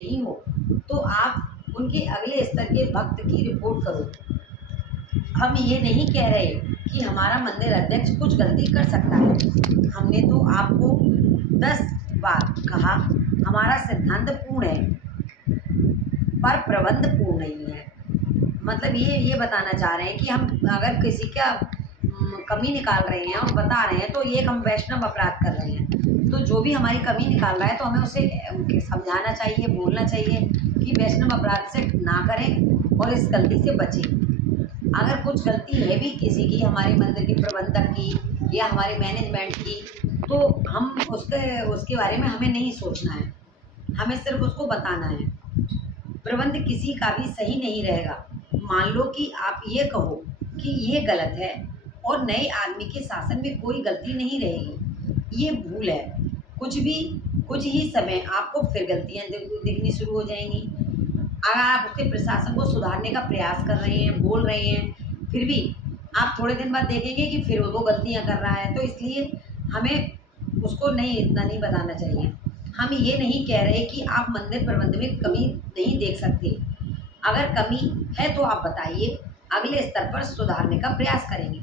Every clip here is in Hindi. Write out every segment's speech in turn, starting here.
नहीं हो तो आप उनके अगले स्तर के भक्त की रिपोर्ट करो। हम ये नहीं कह रहे कि हमारा मंदिर अध्यक्ष कुछ गलती कर सकता है। हमने तो आपको 10 बार कहा हमारा सिद्धांत पूर्ण है, पर प्रबंध पूर्ण नहीं है। मतलब ये बताना चाह रहे हैं कि हम अगर किसी का कमी निकाल रहे हैं और बता रहे हैं तो ये हम वैष्णव अपराध कर रहे हैं। तो जो भी हमारी कमी निकाल रहा है तो हमें उसे समझाना चाहिए, बोलना चाहिए कि वैष्णव अपराध से ना करें और इस गलती से बचें। अगर कुछ गलती है भी किसी की, हमारे मंदिर के प्रबंधक की या हमारे मैनेजमेंट की, तो हम उसके बारे में हमें नहीं सोचना है, हमें सिर्फ उसको बताना है। प्रबंध किसी का भी सही नहीं रहेगा। मान लो कि आप ये कहो कि ये गलत है और नए आदमी के शासन में कोई गलती नहीं रहेगी, ये भूल है। कुछ ही समय आपको फिर गलतियाँ दिखनी शुरू हो जाएंगी। अगर आप उसके प्रशासन को सुधारने का प्रयास कर रहे हैं, बोल रहे हैं, फिर भी आप थोड़े दिन बाद देखेंगे कि फिर वो गलतियाँ कर रहा है। तो इसलिए हमें उसको इतना नहीं बताना चाहिए। हम ये नहीं कह रहे कि आप मंदिर प्रबंध में कमी नहीं देख सकते। अगर कमी है तो आप बताइए, अगले स्तर पर सुधारने का प्रयास करेंगे।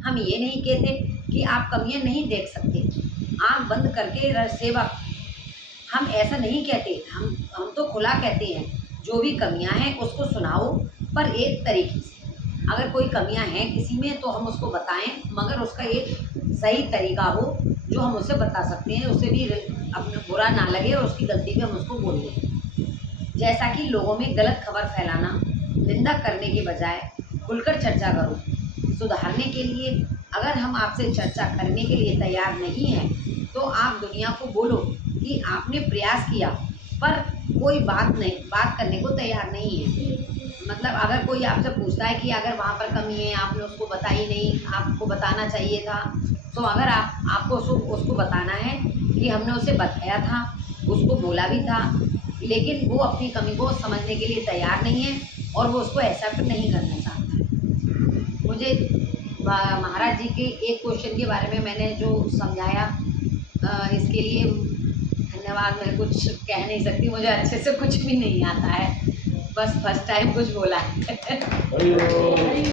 हम ये नहीं कहते कि आप कमियां नहीं देख सकते। आँख बंद करके सेवा, हम ऐसा नहीं कहते। हम तो खुला कहते हैं, जो भी कमियां हैं उसको सुनाओ, पर एक तरीके से। अगर कोई कमियां हैं किसी में तो हम उसको बताएं, मगर उसका एक सही तरीका हो जो हम उसे बता सकते हैं, उससे भी अपना बुरा ना लगे और उसकी गलती भी हम उसको बोल दें। जैसा कि लोगों में गलत खबर फैलाना, निंदा करने के बजाय खुलकर चर्चा करो। सुधारने के लिए अगर हम आपसे चर्चा करने के लिए तैयार नहीं हैं तो आप दुनिया को बोलो कि आपने प्रयास किया, पर कोई बात करने को तैयार नहीं है। मतलब अगर कोई आपसे पूछता है कि अगर वहाँ पर कमी है, आपने उसको बताई नहीं, आपको बताना चाहिए था, तो अगर आपको उसको बताना है कि हमने उसे बताया था, उसको बोला भी था, लेकिन वो अपनी कमी को समझने के लिए तैयार नहीं है और वो उसको एक्सेप्ट नहीं करना चाहता है। मुझे महाराज जी के एक क्वेश्चन के बारे में मैंने जो समझाया, इसके लिए धन्यवाद। मैं कुछ कह नहीं सकती, मुझे अच्छे से कुछ भी नहीं आता है, बस फर्स्ट टाइम कुछ बोला है।